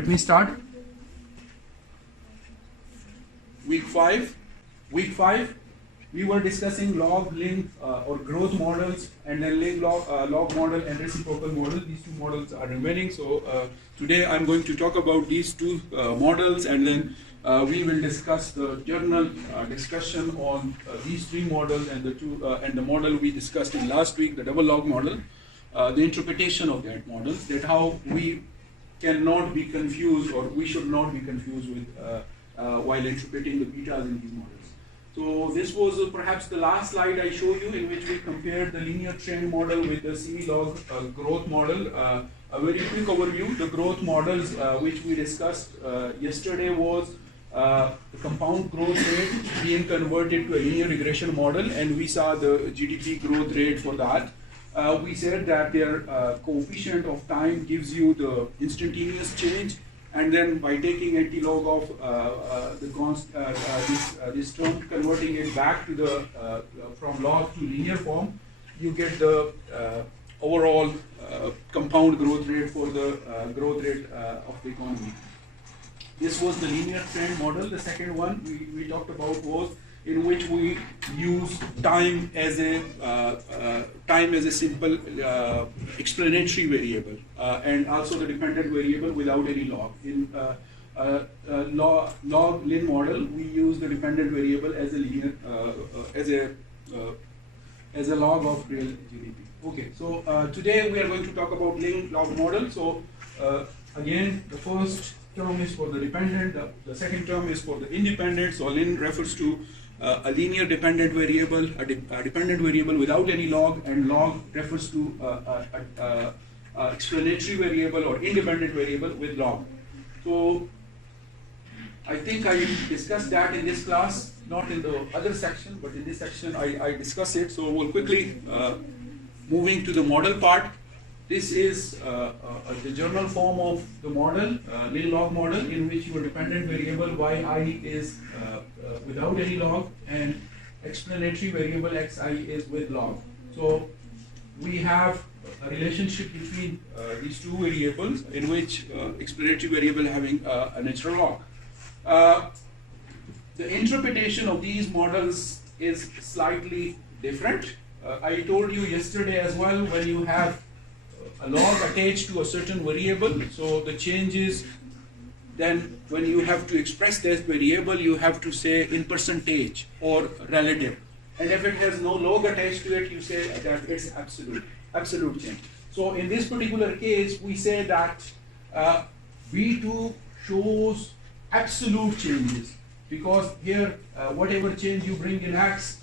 let me start. Week 5. Week 5, we were discussing log, lin, or growth models, and then log model and reciprocal model. These two models are remaining. So today I'm going to talk about these two models, and then we will discuss the journal discussion on these three models and the model we discussed in last week, the double log model, the interpretation of that model, that how we cannot be confused, or we should not be confused with while interpreting the betas in these models. So this was perhaps the last slide I showed you, in which we compared the linear trend model with the semi-log growth model. A very quick overview: the growth models which we discussed yesterday was the compound growth rate being converted to a linear regression model, and we saw the GDP growth rate for that. We said that their coefficient of time gives you the instantaneous change, and then by taking anti-log of this term, converting it back to the from log to linear form, you get the overall compound growth rate for the growth rate of the economy. This was the linear trend model. The second one we talked about was in which we use time as a simple explanatory variable, and also the dependent variable without any log. In log Lin model, we use the dependent variable as a linear as a log of real GDP. Okay, so today we are going to talk about Lin-Log model. So again, the first term is for the dependent, the second term is for the independent. So Lin refers to a linear dependent variable, a dependent variable without any log, and log refers to explanatory variable or independent variable with log. So I think I discussed that in this class, not in the other section, but in this section I discussed it. So we'll quickly moving to the model part. This is the journal form of the model, Lin-Log model, in which your dependent variable yi is without any log, and explanatory variable xi is with log. So we have a relationship between these two variables, in which explanatory variable having a natural log. The interpretation of these models is slightly different. I told you yesterday as well, when you have a log attached to a certain variable, so the changes, then when you have to express this variable, you have to say in percentage or relative. And if it has no log attached to it, you say that it's absolute change. So in this particular case, we say that V2 shows absolute changes, because here whatever change you bring in X,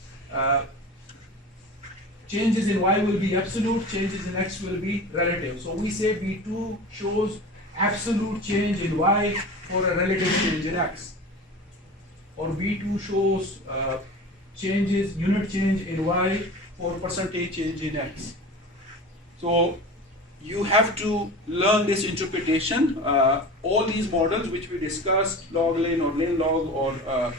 changes in Y will be absolute, changes in X will be relative. So we say V2 shows absolute change in Y for a relative change in X. Or V2 shows unit change in Y for percentage change in X. So you have to learn this interpretation. All these models which we discussed, log Lin or Lin-Log, or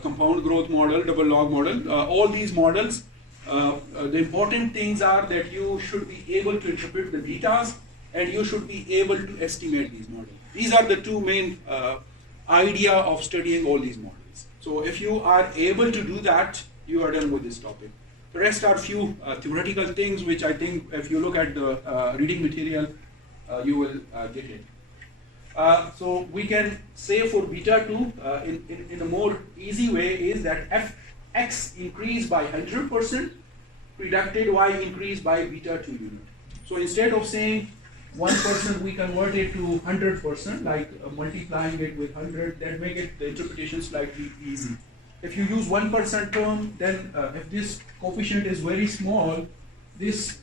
compound growth model, double log model, all these models, the important things are that you should be able to interpret the betas, and you should be able to estimate these models. These are the two main idea of studying all these models. So if you are able to do that, you are done with this topic. The rest are few theoretical things, which I think if you look at the reading material, you will get it. So we can say for beta 2 in a more easy way is that if X increased by 100%, predicted Y increased by beta 2 unit. So instead of saying 1%, we convert it to 100%, like multiplying it with 100, that make it the interpretation slightly easy. If you use 1% term, then if this coefficient is very small, this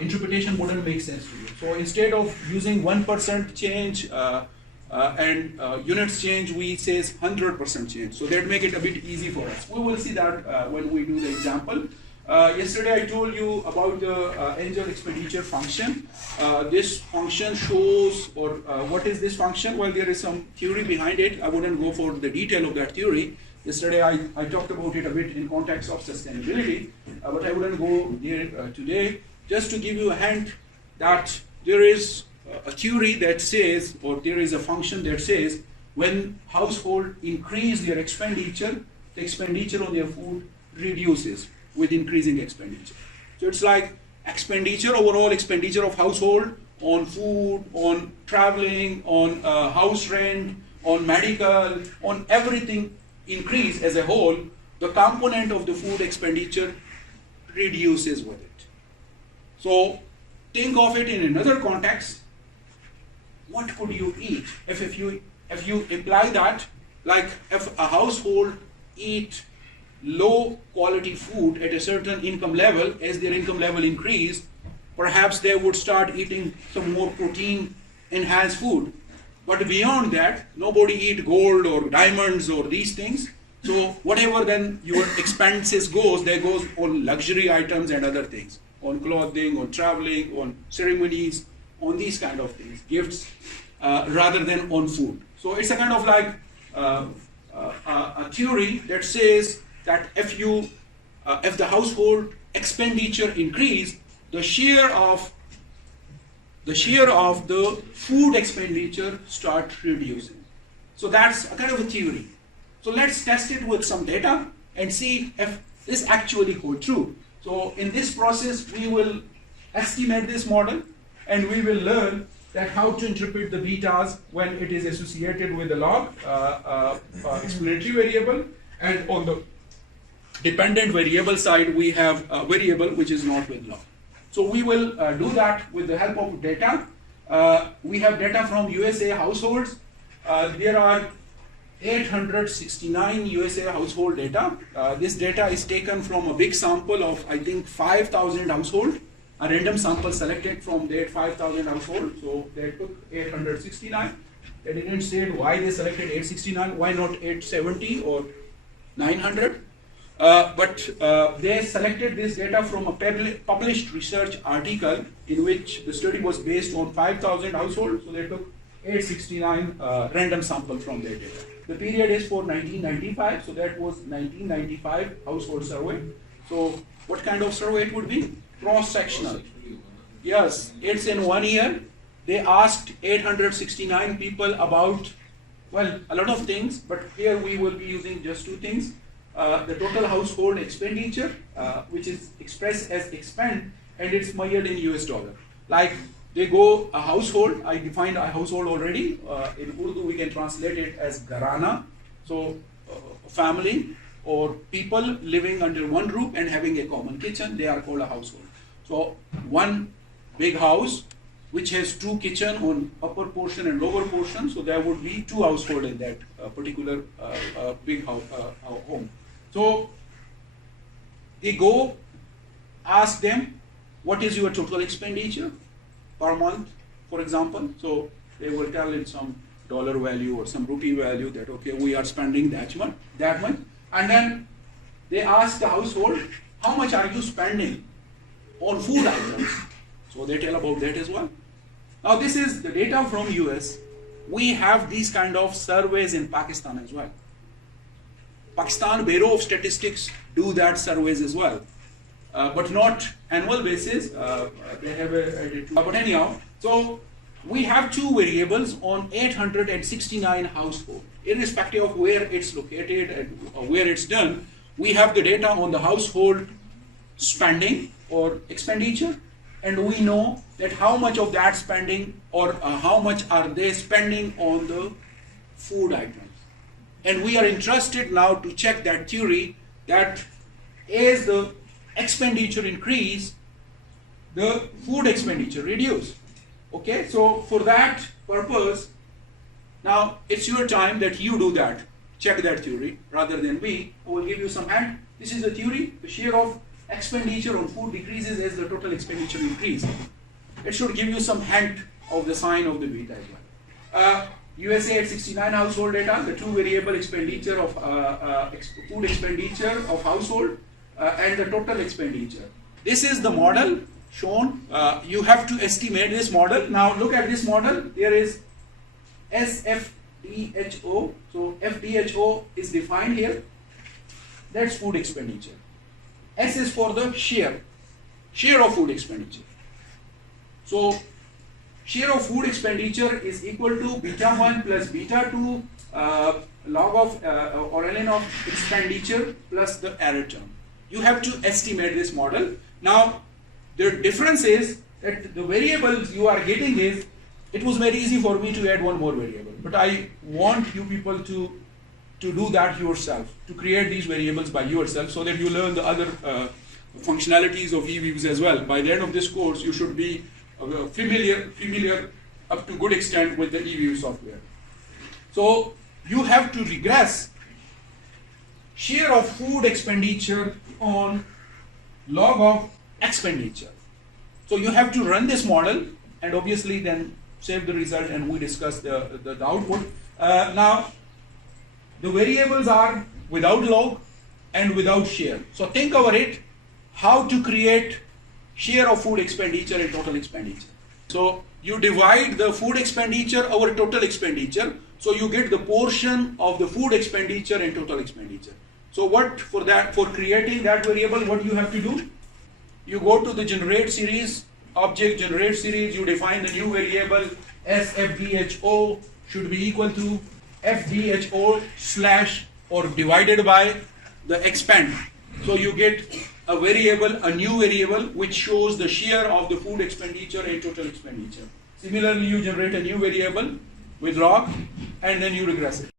interpretation wouldn't make sense to you. So instead of using 1% change and units change, we say 100% change. So that make it a bit easy for us. We will see that when we do the example. Yesterday I told you about the angel expenditure function. This function shows, or what is this function? Well, there is some theory behind it. I wouldn't go for the detail of that theory. Yesterday I talked about it a bit in context of sustainability, but I wouldn't go there today. Just to give you a hint that there is a theory that says, or there is a function that says, when household increase their expenditure, the expenditure on their food reduces with increasing expenditure. So it's like expenditure, overall expenditure of household on food, on traveling, on house rent, on medical, on everything increase as a whole, the component of the food expenditure reduces with it. So think of it in another context. What could you eat if you imply that, like if a household eat low quality food at a certain income level, as their income level increase, perhaps they would start eating some more protein enhanced food. But beyond that, nobody eat gold or diamonds or these things. So whatever then your expenses goes, they goes on luxury items and other things, on clothing, on traveling, on ceremonies, on these kind of things, gifts, rather than on food. So it's a kind of like a theory that says that if the household expenditure increase, the share of the food expenditure start reducing. So that's a kind of a theory. So let's test it with some data and see if this actually holds true. So in this process, we will estimate this model and we will learn that how to interpret the betas when it is associated with the log explanatory variable, and on the dependent variable side, we have a variable which is not with log. So we will do that with the help of data. We have data from USA households. There are 869 USA household data. This data is taken from a big sample of, I think, 5,000 households. A random sample selected from that 5,000 households. So they took 869. They didn't say why they selected 869, why not 870 or 900. But they selected this data from a published research article in which the study was based on 5,000 households. So they took 869 random sample from their data. The period is for 1995, so that was 1995 household survey. So what kind of survey it would be? Cross-sectional. Yes, it's in 1 year. They asked 869 people about, well, a lot of things, but here we will be using just two things. The total household expenditure, which is expressed as expend, and it's measured in US dollar. Like they go a household, I defined a household already. In Urdu we can translate it as gharana. So family or people living under one roof and having a common kitchen, they are called a household. So one big house which has two kitchen on upper portion and lower portion, so there would be two households in that particular big home. So they go ask them, what is your total expenditure per month, for example? So they will tell in some dollar value or some rupee value that, okay, we are spending that much. And then they ask the household, how much are you spending on food items? So they tell about that as well. Now this is the data from US. We have these kind of surveys in Pakistan as well. Pakistan Bureau of Statistics do that surveys as well, but not annual basis. They have but anyhow, so we have two variables on 869 households. Irrespective of where it's located and where it's done, we have the data on the household spending or expenditure, and we know that how much of that spending or how much are they spending on the food items. And we are interested now to check that theory that as the expenditure increase, the food expenditure reduce. Okay, so for that purpose, now it's your time that you do that. Check that theory rather than me. I will give you some hint. This is the theory. The share of expenditure on food decreases as the total expenditure increases. It should give you some hint of the sign of the beta as well. USA at 69 household data, the two variable expenditure of food expenditure of household and the total expenditure. This is the model shown. You have to estimate this model. Now look at this model. There is SFDHO. So FDHO is defined here. That's food expenditure. S is for the share of food expenditure. So share of food expenditure is equal to beta 1 plus beta 2 log of or ln of expenditure plus the error term. You have to estimate this model. Now, the difference is that the variables you are getting is, it was very easy for me to add one more variable, but I want you people to do that yourself, to create these variables by yourself so that you learn the other functionalities of Eviews as well. By the end of this course, you should be familiar up to good extent with the Eviews software. So you have to regress share of food expenditure on log of expenditure. So you have to run this model and obviously then save the result, and we discuss the output. Now, the variables are without log and without share. So think over it, how to create share of food expenditure and total expenditure. So you divide the food expenditure over total expenditure, so you get the portion of the food expenditure and total expenditure. So what for creating that variable, what you have to do? You go to the generate series, object generate series, you define the new variable SFDHO should be equal to FDHO slash or divided by the expend. So you get a variable, a new variable which shows the share of the food expenditure and total expenditure. Similarly, you generate a new variable with log and then you regress it.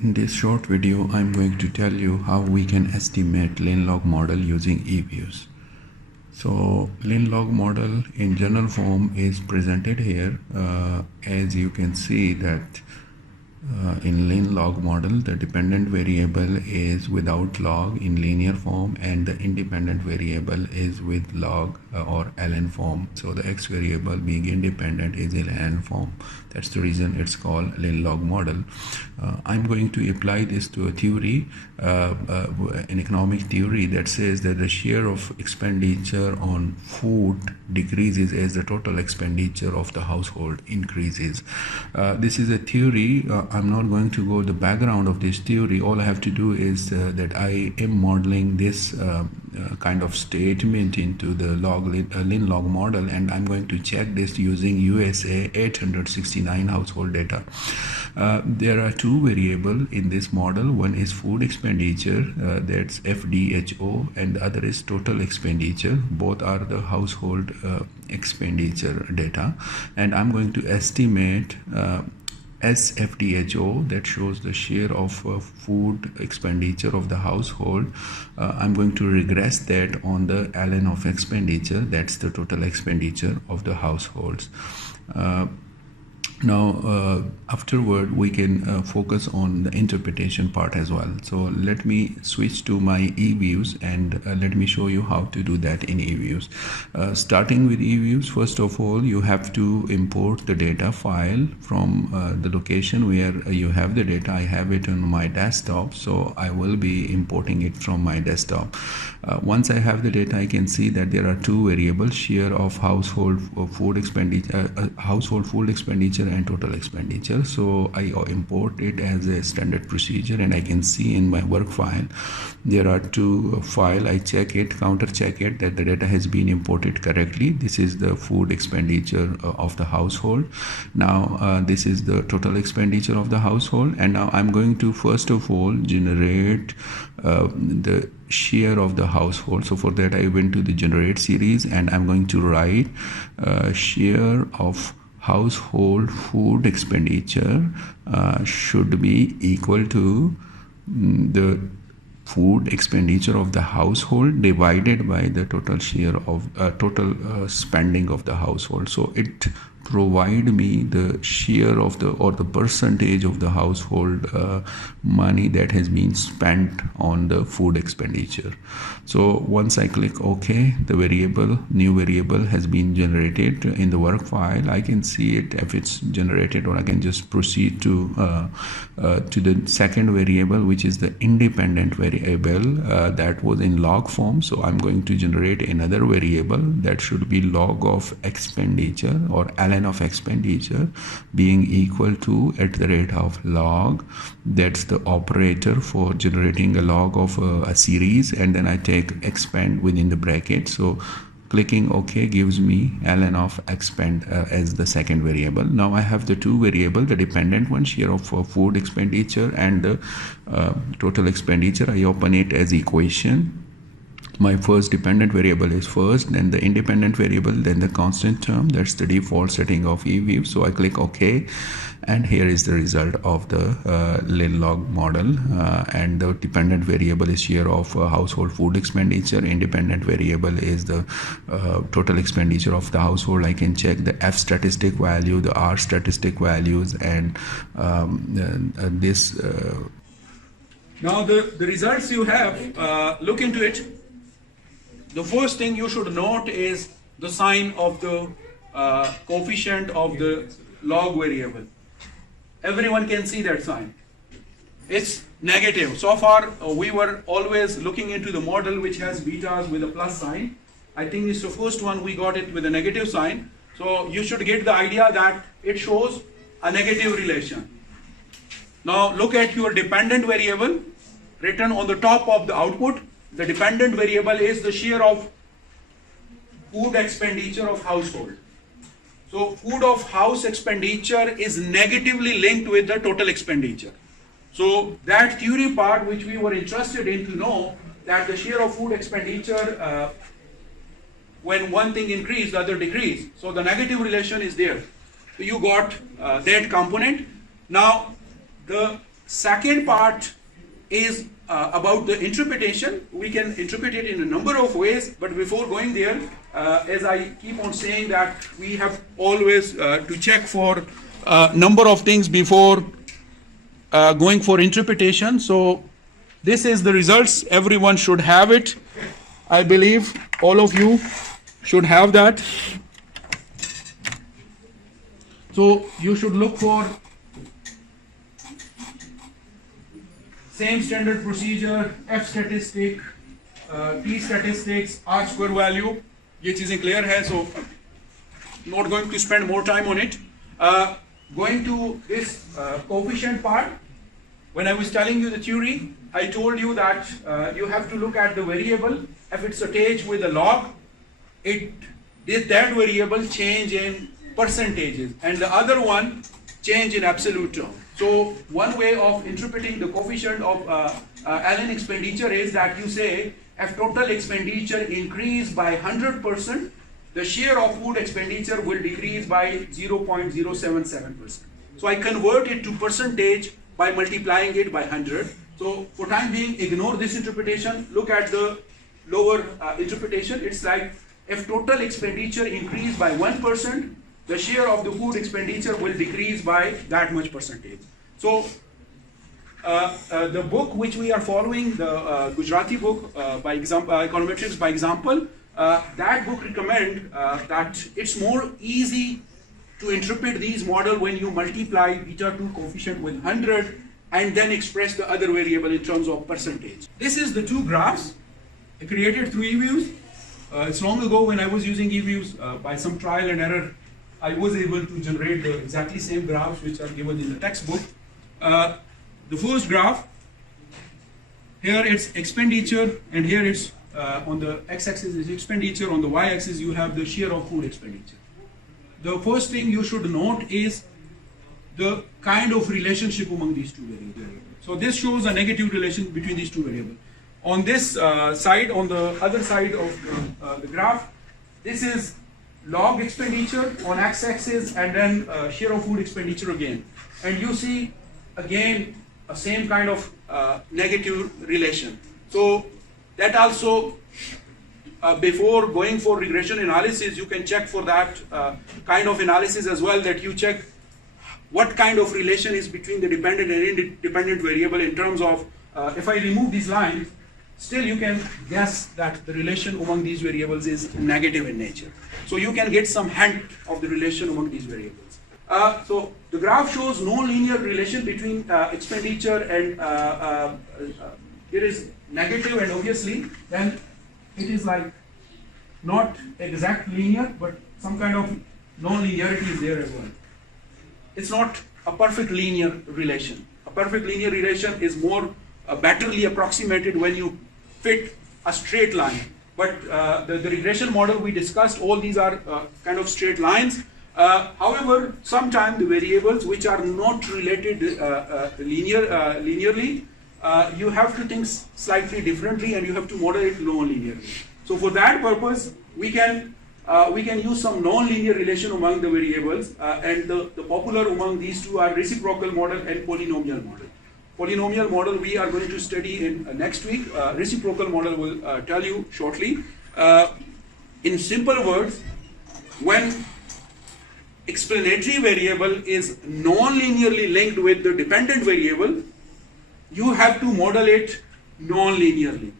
In this short video, I'm going to tell you how we can estimate Lin-Log model using Eviews. So Lin-Log model in general form is presented here. As you can see that in Lin-Log model, the dependent variable is without log in linear form and the independent variable is with log or ln form. So the x variable being independent is in ln form. That's the reason it's called Lin-Log model. I'm going to apply this to a theory, an economic theory that says that the share of expenditure on food decreases as the total expenditure of the household increases. This is a theory. I'm not going to go the background of this theory. All I have to do is that I am modeling this kind of statement into the Lin-Log model, and I'm going to check this using USA 869 household data. There are two variables in this model. One is food expenditure, that's FDHO, and the other is total expenditure. Both are the household expenditure data, and I'm going to estimate SFDHO, that shows the share of food expenditure of the household. I'm going to regress that on the ln of expenditure, that's the total expenditure of the households. Now afterward we can focus on the interpretation part as well. So let me switch to my Eviews and let me show you how to do that in Eviews. Starting with Eviews, first of all you have to import the data file from the location where you have the data. I have it on my desktop, so I will be importing it from my desktop. Once I have the data, I can see that there are two variables: share of household food expenditure, household food expenditure and total expenditure. So I import it as a standard procedure, and I can see in my work file there are two files. I check it, counter check it that the data has been imported correctly. This is the food expenditure of the household. Now this is the total expenditure of the household, and now I'm going to first of all generate the share of the household. So for that I went to the generate series and I'm going to write share of household food expenditure should be equal to the food expenditure of the household divided by the total share of total spending of the household. So it provide me the share of the or the percentage of the household money that has been spent on the food expenditure. So once I click OK, the new variable has been generated in the work file. I can see it if it's generated, or I can just proceed to the second variable, which is the independent variable that was in log form. So I'm going to generate another variable that should be log of expenditure or ln of expenditure being equal to @ log. That's the operator for generating a log of a series, and then I take expand within the bracket. So Clicking OK gives me ln of expend as the second variable. Now I have the two variables, the dependent one, share of food expenditure, and the total expenditure. I open it as equation. My first dependent variable is first, then the independent variable, then the constant term. That's the default setting of Eviews. So I click OK, and here is the result of the Lin-Log model. And the dependent variable is share of household food expenditure. Independent variable is the total expenditure of the household. I can check the F statistic value, the R statistic values, and this. Now the results you have, look into it. The first thing you should note is the sign of the coefficient of the log variable. Everyone can see that sign. It's negative. So far we were always looking into the model which has betas with a plus sign. I think it's the first one we got it with a negative sign. So you should get the idea that it shows a negative relation. Now look at your dependent variable written on the top of the output. The dependent variable is the share of food expenditure of household. So food of house expenditure is negatively linked with the total expenditure. So that theory part which we were interested in to know that the share of food expenditure when one thing increased, the other decreased. So the negative relation is there. So you got that component. Now the second part is about the interpretation. We can interpret it in a number of ways, but before going there, as I keep on saying that we have always to check for a number of things before going for interpretation. So this is the results. Everyone should have it. I believe all of you should have that. So you should look for same standard procedure, F statistic, T statistics, R square value. ये चीजें clear है, so not going to spend more time on it. Going to this coefficient part, when I was telling you the theory, I told you that you have to look at the variable. If it's attached with a log, that variable change in percentages, and the other one change in absolute term. So one way of interpreting the coefficient of ln expenditure is that you say if total expenditure increase by 100%, the share of food expenditure will decrease by 0.077%. So I convert it to percentage by multiplying it by 100. So for time being, ignore this interpretation. Look at the lower interpretation. It's like if total expenditure increase by 1%, the share of the food expenditure will decrease by that much percentage. So the book which we are following, the Gujarati book by example, Econometrics by example, that book recommend that it's more easy to interpret these model when you multiply beta 2 coefficient with 100 and then express the other variable in terms of percentage. This is the two graphs created through Eviews. It's long ago when I was using Eviews, by some trial and error, I was able to generate the exactly same graphs which are given in the textbook. The first graph, here it's expenditure, and here it's on the x-axis is expenditure, on the y-axis you have the share of food expenditure. The first thing you should note is the kind of relationship among these two variables. So this shows a negative relation between these two variables. On this side, on the other side of the graph, this is log expenditure on x-axis, and then share of food expenditure again. And you see again a same kind of negative relation. So that also before going for regression analysis, you can check for that kind of analysis as well, that you check what kind of relation is between the dependent and independent variable in terms of if I remove these lines, still you can guess that the relation among these variables is negative in nature. So you can get some hint of the relation among these variables. So the graph shows no linear relation between expenditure and there is negative, and obviously then it is like not exact linear, but some kind of non-linearity is there as well. It's not a perfect linear relation. A perfect linear relation is more betterly approximated when you fit a straight line but the regression model we discussed, all these are kind of straight lines. However, sometimes the variables which are not related linearly, you have to think slightly differently and you have to model it non-linearly. So for that purpose, we can use some non-linear relation among the variables, and the popular among these two are reciprocal model and polynomial model. Polynomial model we are going to study in next week. Reciprocal model will tell you shortly. In simple words, when explanatory variable is non-linearly linked with the dependent variable, you have to model it non-linearly.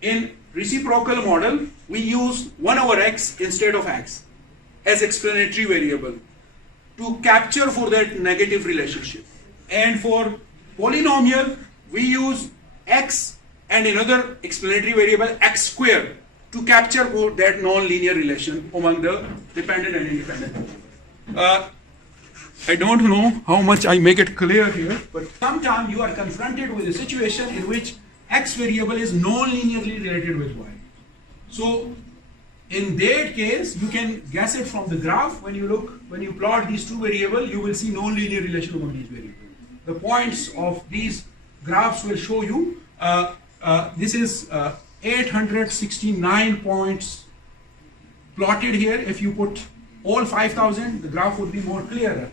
In reciprocal model, we use 1 over x instead of x as explanatory variable to capture for that negative relationship. And for polynomial, we use x and another explanatory variable x square to capture for that non-linear relation among the dependent and independent variables. I don't know how much I make it clear here, but sometimes you are confronted with a situation in which x variable is non-linearly related with y. So in that case, you can guess it from the graph. When you plot these two variables, you will see non-linear relation among these variables. The points of these graphs will show you, this is 869 points plotted here. If you put all 5,000, the graph would be more clearer,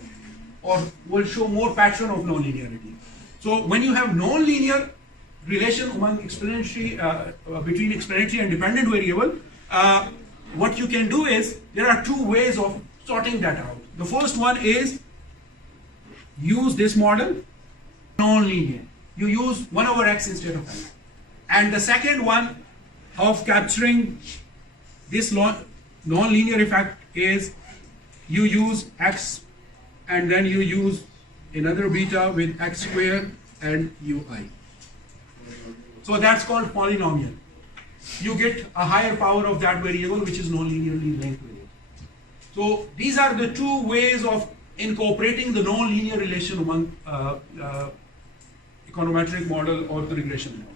or will show more pattern of non-linearity. So when you have non-linear relation among explanatory, between explanatory and dependent variable, what you can do is, there are two ways of sorting that out. The first one is use this model, non-linear. You use 1 over x instead of x. And the second one of capturing this non-linear effect is you use x and then you use another beta with x squared and ui. So that's called polynomial. You get a higher power of that variable which is non-linearly linked with it. So these are the two ways of incorporating the non-linear relation among econometric model or the regression model.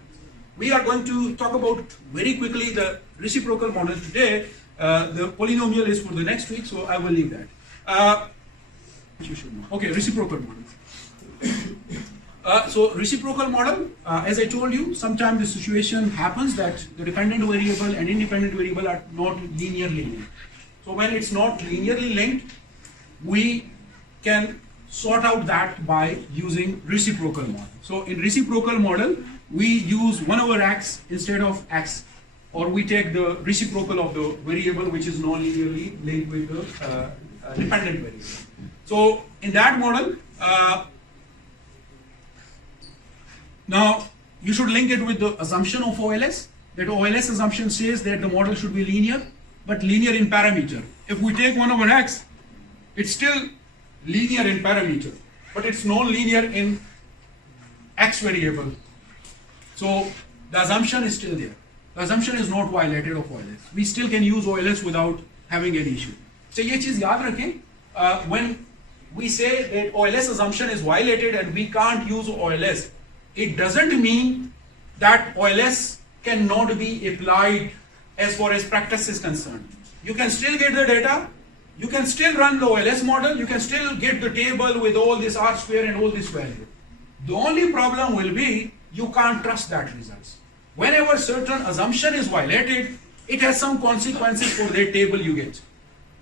We are going to talk about very quickly the reciprocal model today. The polynomial is for the next week, so I will leave that. You should know. Okay, reciprocal model. So reciprocal model, as I told you, sometimes the situation happens that the dependent variable and independent variable are not linearly linked. So when it's not linearly linked, we can sort out that by using reciprocal model. So in reciprocal model, we use 1 over x instead of x, or we take the reciprocal of the variable which is non-linearly linked with the dependent variable. So in that model, now you should link it with the assumption of OLS. That OLS assumption says that the model should be linear, but linear in parameter. If we take 1 over x, it's still linear in parameter, but it's non-linear in x variable. So the assumption is still there. The assumption is not violated of OLS. We still can use OLS without having any issue. So ये चीज याद रखें, when we say that OLS assumption is violated and we can't use OLS, it doesn't mean that OLS cannot be applied as far as practice is concerned. You can still get the data, you can still run the OLS model, you can still get the table with all this R square and all this value. The only problem will be you can't trust that results. Whenever certain assumption is violated, it has some consequences for that table you get.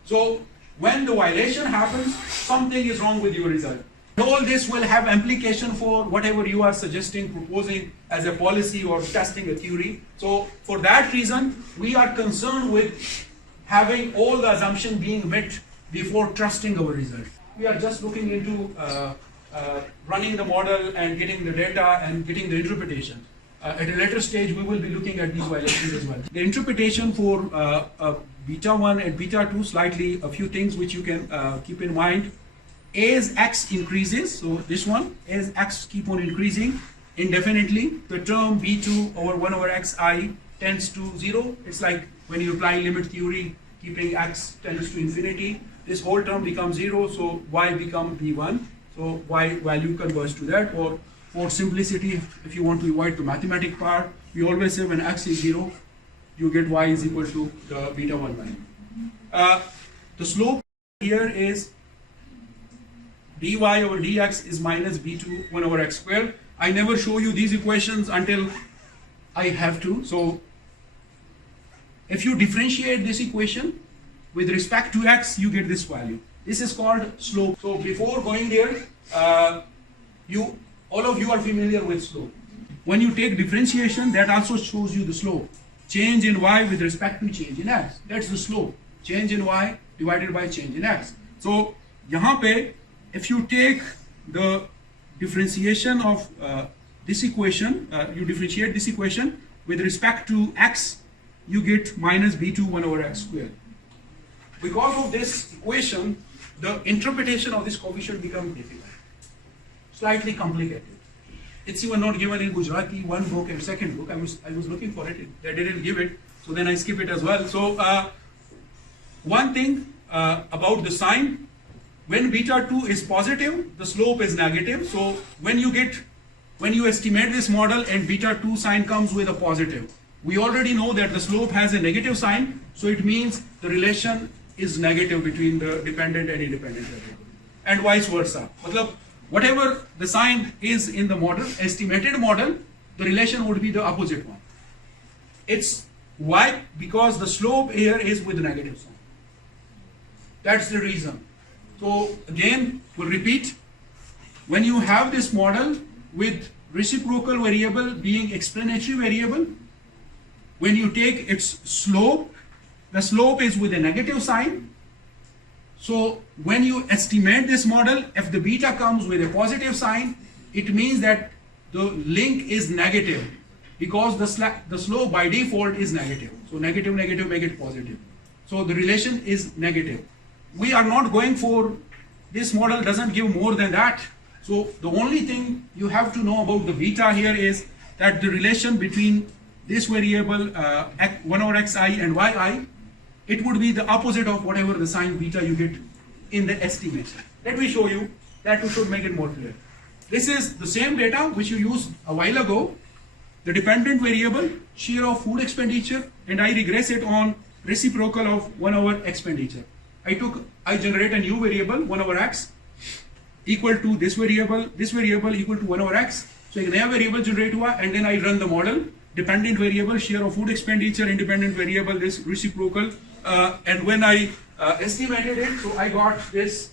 So when the violation happens, something is wrong with your result. All this will have implication for whatever you are suggesting, proposing as a policy or testing a theory. So for that reason, we are concerned with having all the assumptions being met before trusting our result. We are just looking into running the model and getting the data and getting the interpretation. At a later stage, we will be looking at these violations as well. The interpretation for beta 1 and beta 2, slightly a few things which you can keep in mind. As x increases, so this one, as x keep on increasing indefinitely, the term b2 over 1 over xi tends to 0. It's like when you apply limit theory, keeping x tends to infinity, this whole term becomes 0, so y become b1. So y value converts to that, or for simplicity, if you want to avoid the mathematical part, we always say when x is 0, you get y is equal to the beta 1 value. The slope here is dy over dx is minus b2 1 over x squared. I never show you these equations until I have to. So if you differentiate this equation with respect to x, you get this value. This is called slope. So before going there, all of you are familiar with slope. When you take differentiation, that also shows you the slope. Change in y with respect to change in x. That's the slope. Change in y divided by change in x. So यहाँ पे, if you take the differentiation of this equation, you differentiate this equation with respect to x, you get minus b2 1 over x squared. Because of this equation, the interpretation of this coefficient becomes difficult, slightly complicated. It's even not given in Gujarati, one book and second book. I was looking for it. They didn't give it, so then I skip it as well. So one thing about the sign, when beta 2 is positive, the slope is negative. So when you estimate this model and beta 2 sign comes with a positive, we already know that the slope has a negative sign, so it means the relation is negative between the dependent and independent variable, and vice versa. Matlab, whatever the sign is in the model, estimated model, the relation would be the opposite one. It's why? Because the slope here is with negative sign. That's the reason. So again, we'll repeat. When you have this model with reciprocal variable being explanatory variable, when you take its slope, the slope is with a negative sign. So when you estimate this model, if the beta comes with a positive sign, it means that the link is negative, because the slope by default is negative. So negative, negative make it positive. So the relation is negative. We are not going for, this model doesn't give more than that. So the only thing you have to know about the beta here is that the relation between this variable 1 over xi and yi, it would be the opposite of whatever the sign beta you get in the estimation. Let me show you, that should make it more clear. This is the same data which you used a while ago, the dependent variable, share of food expenditure, and I regress it on reciprocal of 1 over expenditure. I generate a new variable, 1 over x, equal to this variable equal to 1 over x. So a नया variable generate हुआ, and then I run the model, dependent variable, share of food expenditure, independent variable, this reciprocal, and when I estimated it, so I got this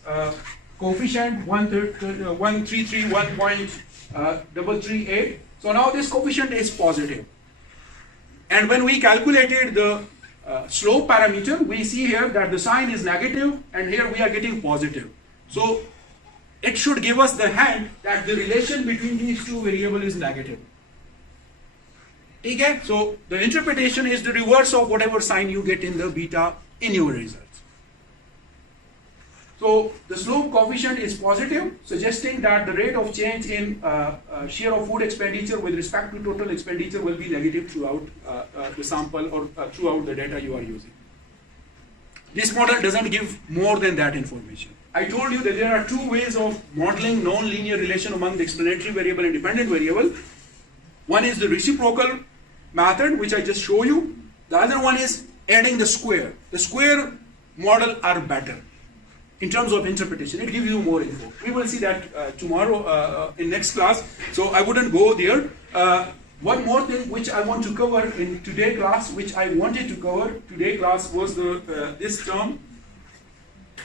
coefficient 133.338. So now this coefficient is positive. And when we calculated the slope parameter, we see here that the sign is negative, and here we are getting positive. So it should give us the hint that the relation between these two variables is negative. Okay? So the interpretation is the reverse of whatever sign you get in the beta in your results. So the slope coefficient is positive, suggesting that the rate of change in share of food expenditure with respect to total expenditure will be negative throughout the sample or throughout the data you are using. This model doesn't give more than that information. I told you that there are two ways of modeling non-linear relation among the explanatory variable and dependent variable. One is the reciprocal method, which I just show you. The other one is adding the square. The square model are better in terms of interpretation. It gives you more info. We will see that tomorrow in next class, so I wouldn't go there. One more thing which I want to cover in today's class, which I wanted to cover today class, was this term.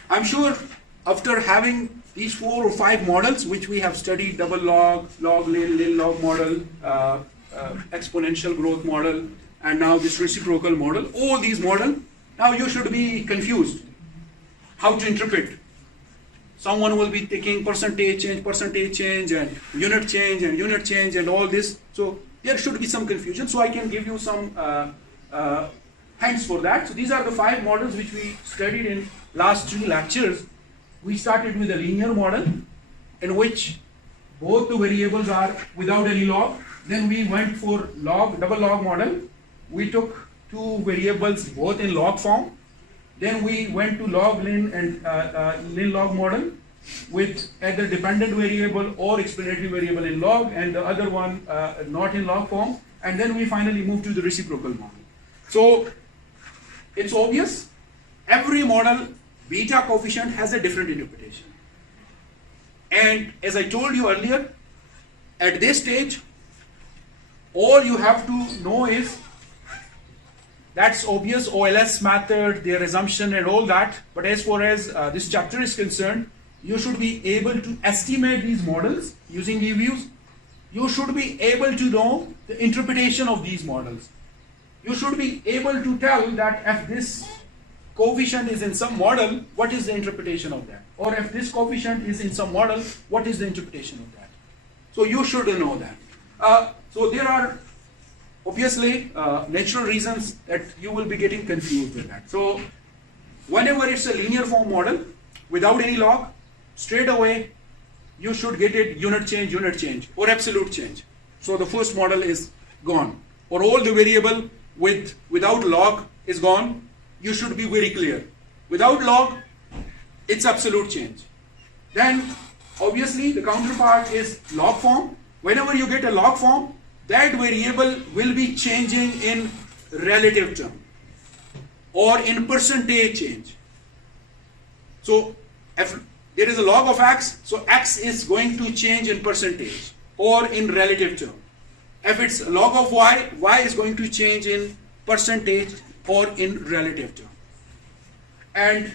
I'm sure after having these 4 or 5 models which we have studied, double log, log Lin, Lin-Log model, exponential growth model, and now this reciprocal model, all these models, now you should be confused how to interpret. Someone will be taking percentage change, and unit change, and all this. So there should be some confusion. So I can give you some hints for that. So these are the 5 models which we studied in last 3 lectures. We started with a linear model in which both the variables are without any log. Then we went for double log model. We took 2 variables both in log form. Then we went to log Lin and Lin-Log model with either dependent variable or explanatory variable in log, and the other one not in log form. And then we finally moved to the reciprocal model. So it's obvious, every model beta coefficient has a different interpretation. And as I told you earlier, at this stage, all you have to know is, that's obvious, OLS method, their assumption and all that, but as far as this chapter is concerned, you should be able to estimate these models using Eviews. You should be able to know the interpretation of these models. You should be able to tell that if this coefficient is in some model, what is the interpretation of that? Or if this coefficient is in some model, what is the interpretation of that? So you should know that. So there are obviously natural reasons that you will be getting confused with that. So whenever it's a linear form model without any log, straight away you should get it unit change, or absolute change. So the first model is gone. Or all the variable without log is gone. You should be very clear. Without log, it's absolute change. Then obviously the counterpart is log form. Whenever you get a log form, that variable will be changing in relative term or in percentage change. So if there is a log of x, so x is going to change in percentage or in relative term. If it's a log of y, y is going to change in percentage or in relative term. And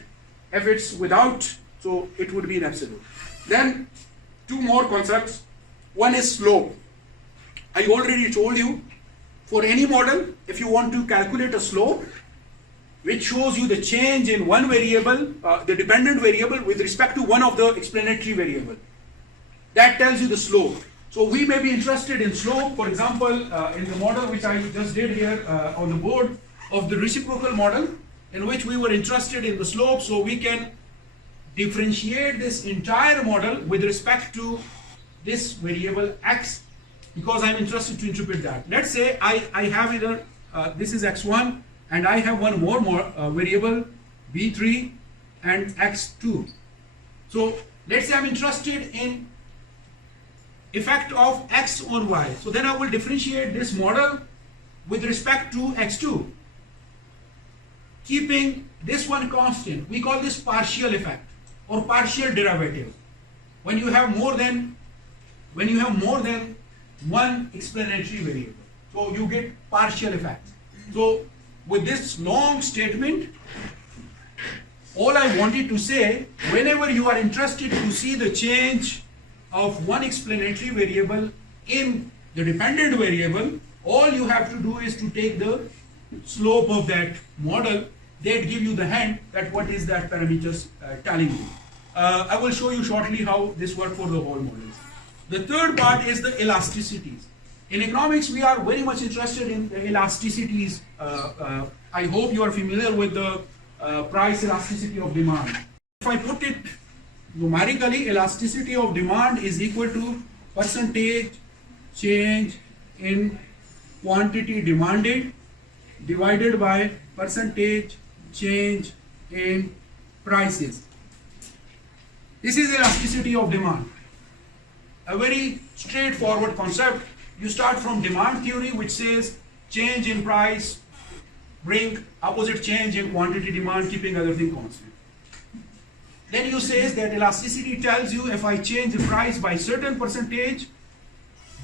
if it's without, so it would be in absolute. Then two more concepts. One is slope. I already told you, for any model, if you want to calculate a slope, which shows you the change in one variable, the dependent variable with respect to one of the explanatory variable, that tells you the slope. So we may be interested in slope, for example, in the model which I just did here on the board of the reciprocal model, in which we were interested in the slope, so we can differentiate this entire model with respect to this variable x, because I'm interested to interpret that. Let's say I have either, this is x1, and I have one more variable, b3 and x2. So let's say I'm interested in effect of x on y. So then I will differentiate this model with respect to x2, keeping this one constant. We call this partial effect or partial derivative. When you have more than one explanatory variable, so you get partial effects. So with this long statement, all I wanted to say, whenever you are interested to see the change of one explanatory variable in the dependent variable, all you have to do is to take the slope of that model. That give you the hint that what is that parameters telling you. I will show you shortly how this works for the whole models. The third part is the elasticities. In economics, we are very much interested in the elasticities. I hope you are familiar with the price elasticity of demand. If I put it numerically, elasticity of demand is equal to percentage change in quantity demanded divided by percentage change in prices. This is elasticity of demand. A very straightforward concept. You start from demand theory, which says change in price bring opposite change in quantity demand, keeping other thing constant. Then you say that elasticity tells you if I change the price by certain percentage,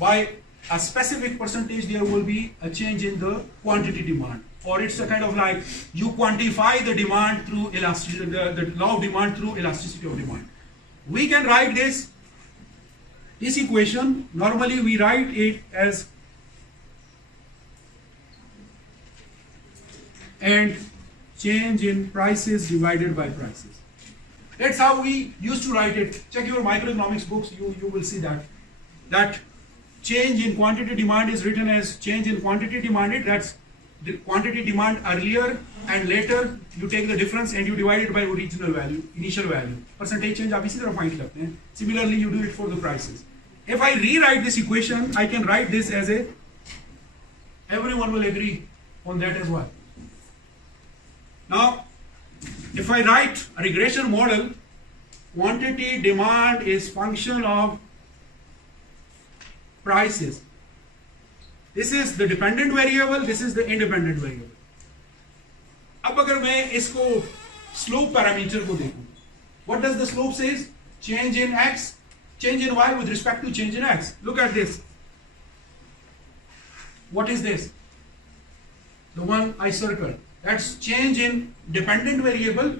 by a specific percentage there will be a change in the quantity demand. Or it's a kind of like you quantify the demand through elasticity, the law of demand through elasticity of demand. We can write this equation, normally we write it as and change in prices divided by prices. That's how we used to write it. Check your microeconomics books, you will see that change in quantity demand is written as change in quantity demanded. That's the quantity demand earlier and later, you take the difference and you divide it by original value, initial value. Percentage change आप इसी तरह find करते हैं. Similarly, you do it for the prices. If I rewrite this equation, I can write this as a, everyone will agree on that as well. Now, if I write a regression model, quantity demand is function of prices. This is the dependent variable, this is the independent variable. अब अगर मैं इसको slope parameter को देखूं, what does the slope says? Change in x, change in y with respect to change in x. Look at this. What is this? The one I circled. That's change in dependent variable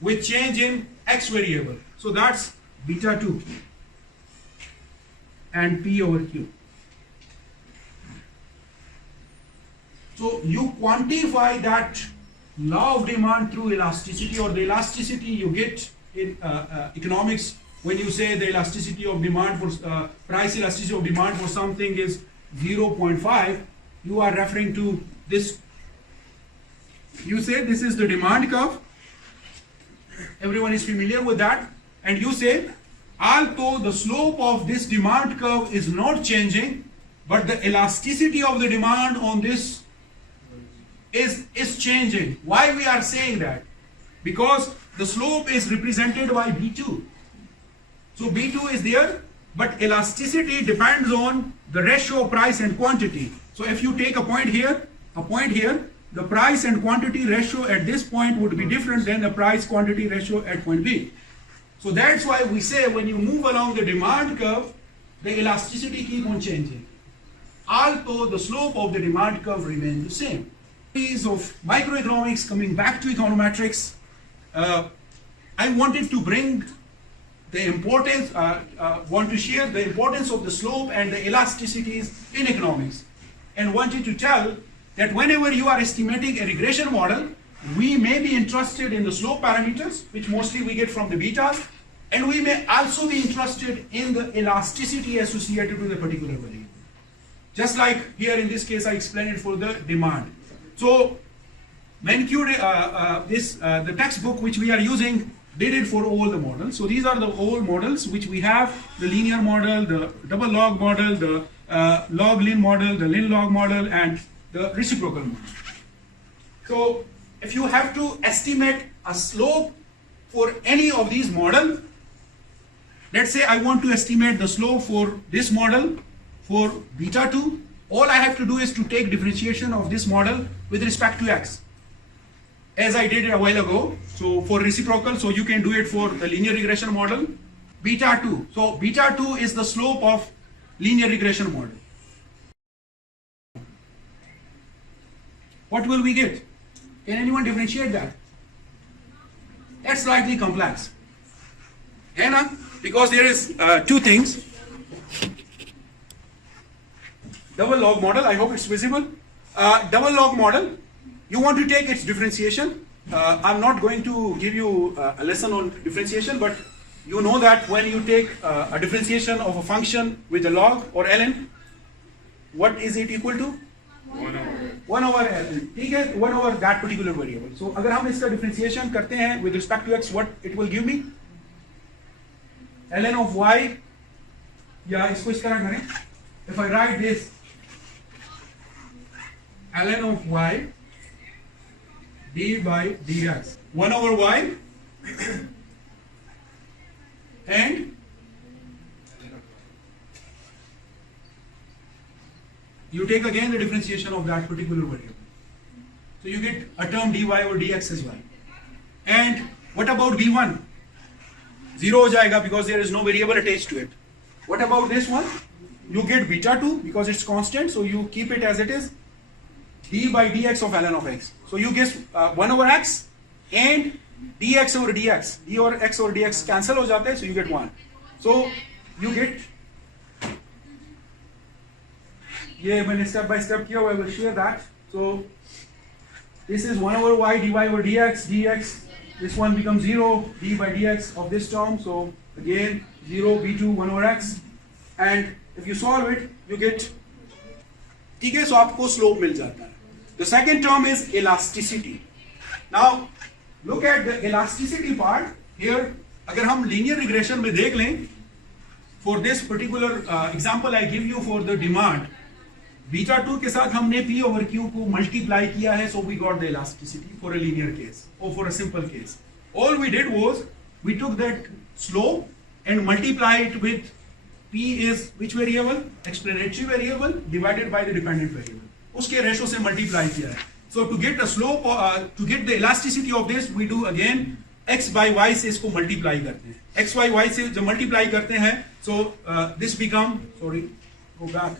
with change in x variable. So that's beta 2 and p over q. So you quantify that law of demand through elasticity, or the elasticity you get in economics when you say the elasticity of demand for price elasticity of demand for something is 0.5. You are referring to this. You say this is the demand curve. Everyone is familiar with that. And you say, although the slope of this demand curve is not changing, but the elasticity of the demand on this is changing. Why we are saying that? Because the slope is represented by B2. So B2 is there, but elasticity depends on the ratio of price and quantity. So if you take a point here, the price and quantity ratio at this point would be different than the price quantity ratio at point B. So that's why we say when you move along the demand curve, the elasticity keep on changing, although the slope of the demand curve remains the same. Of microeconomics, coming back to econometrics, I wanted to bring the importance, want to share the importance of the slope and the elasticities in economics, and wanted to tell that whenever you are estimating a regression model, we may be interested in the slope parameters, which mostly we get from the betas, and we may also be interested in the elasticity associated with a particular variable. Just like here in this case, I explained it for the demand. So, the textbook which we are using did it for all the models. So these are the all models which we have: the linear model, the double log model, the log Lin model, the Lin-Log model, and the reciprocal model. So if you have to estimate a slope for any of these models, let's say I want to estimate the slope for this model for beta 2, all I have to do is to take differentiation of this model with respect to x, as I did a while ago. So for reciprocal, so you can do it for the linear regression model, beta 2. So beta 2 is the slope of linear regression model. What will we get? Can anyone differentiate that? That's slightly complex. Because there is two things. Double log model, I hope it's visible. Double log model, you want to take its differentiation. I'm not going to give you a lesson on differentiation, but you know that when you take a differentiation of a function with a log or ln, what is it equal to? 1 over ln. ठीक है, 1 over that particular variable. So अगर हम इसका differentiation करते हैं with respect to x, what it will give me? ln of y, या इसको इस तरह करें. If I write this, ln of y d by dx, 1 over y and you take again the differentiation of that particular variable. So you get a term dy over dx as well. And what about b1? 0 हो जाएगा because there is no variable attached to it. What about this one? You get beta 2 because it's constant, so you keep it as it is, d by dx of ln of x. So you get 1 over x and dx over dx. d over x over dx cancel हो जाते हैं, so you get 1. So you get, ये मैंने step by step किया, I will share that. So this is 1 over y dy over dx, dx, this one becomes 0, d by dx of this term, so again 0, b2, 1 over x, and if you solve it, you get, ठीक है, so आपको slope मिल जाता है. The second term is elasticity. Now look at the elasticity part here. अगर हम linear regression में देख लें, for this particular example I give you for the demand, beta 2 के साथ हमने p over q को multiply किया है, so we got the elasticity for a linear case or for a simple case. All we did was we took that slope and multiply it with p is which variable? Explanatory variable divided by the dependent variable. उसके ratio से multiply किया है. So to get the slope, to get the elasticity of this, we do again x by y से इसको multiply करते हैं. X by y से जब multiply करते हैं, so this become, sorry, go back.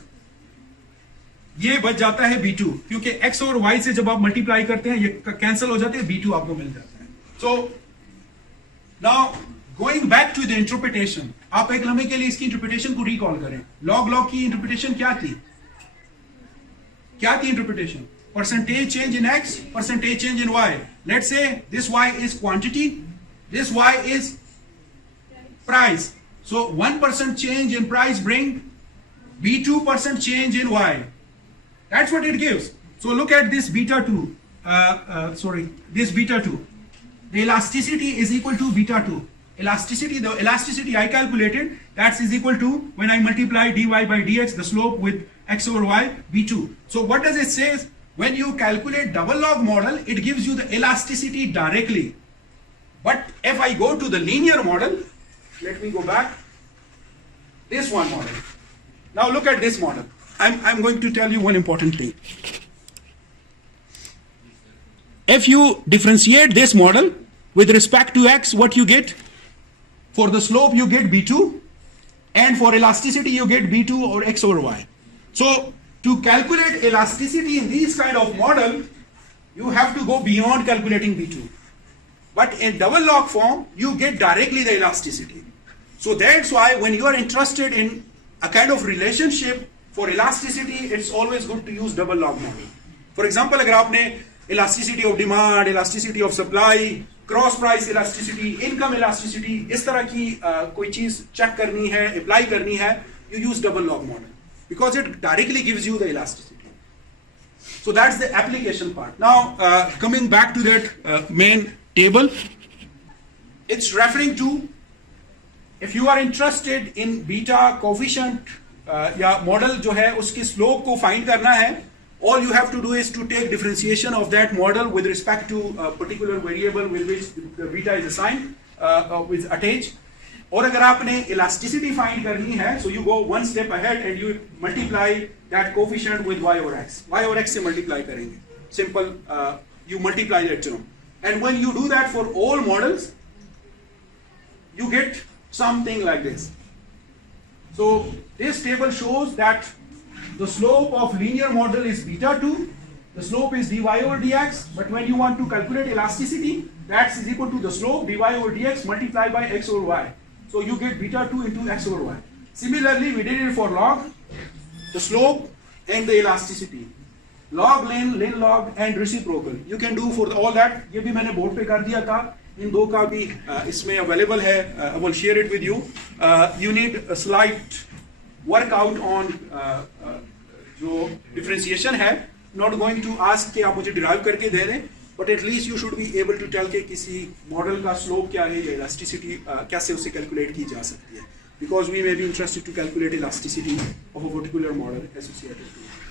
ये बच जाता है B2, क्योंकि x और y से जब आप multiply करते हैं, ये cancel हो जाते हैं, B2 आपको मिल जाता है. So now going back to the interpretation, आप एक लम्हे के लिए इसकी interpretation को recall करें. Log की interpretation क्या थी? क्या थी interpretation? Percentage change in x, percentage change in y. Let's say this y is quantity, this y is price. So 1% change in price bring B2% change in y. That's what it gives. So look at this beta 2. This beta 2. The elasticity is equal to beta 2. Elasticity, the elasticity I calculated, that is equal to, when I multiply dy by dx, the slope with x over y, b2. So what does it say? When you calculate double log model, it gives you the elasticity directly. But if I go to the linear model, let me go back, this one model. Now look at this model. I'm going to tell you one important thing. If you differentiate this model with respect to x, what you get? For the slope you get b2, and for elasticity you get b2 or x over y. So to calculate elasticity in these kind of model, you have to go beyond calculating b2. But in double log form, you get directly the elasticity. So that's why when you are interested in a kind of relationship for elasticity, it's always good to use double log model. For example, अगर आपने elasticity of demand, elasticity of supply, cross price elasticity, income elasticity, इस तरह की कोई चीज check करनी है, apply करनी है, you use double log model because it directly gives you the elasticity. So that's the application part. Now coming back to that main table, it's referring to if you are interested in beta coefficient या model जो है उसके slope को find करना है, all you have to do is to take differentiation of that model with respect to a particular variable with which the beta is assigned with attach. और अगर आपने elasticity find करनी है, so you go one step ahead and you multiply that coefficient with y over x. Y over x से multiply करेंगे. Simple, you multiply that term. And when you do that for all models, you get something like this. So this table shows that the slope of linear model is beta 2, the slope is dy over dx, but when you want to calculate elasticity, that is equal to the slope dy over dx multiplied by x over y. So you get beta 2 into x over y. Similarly, we did it for log, the slope and the elasticity. Log, Lin-Log and reciprocal. You can do for all that. ये भी मैंने board पे कर दिया था. इन दो का भी इसमें available है. I will share it with you. You need a slight workout on जो differentiation है. Not going to ask कि आप मुझे derive करके दे दें, but at least you should be able to tell कि किसी model का slope क्या है या elasticity कैसे उसे calculate की जा सकती है. Because we may be interested to calculate elasticity of a particular model associated to it.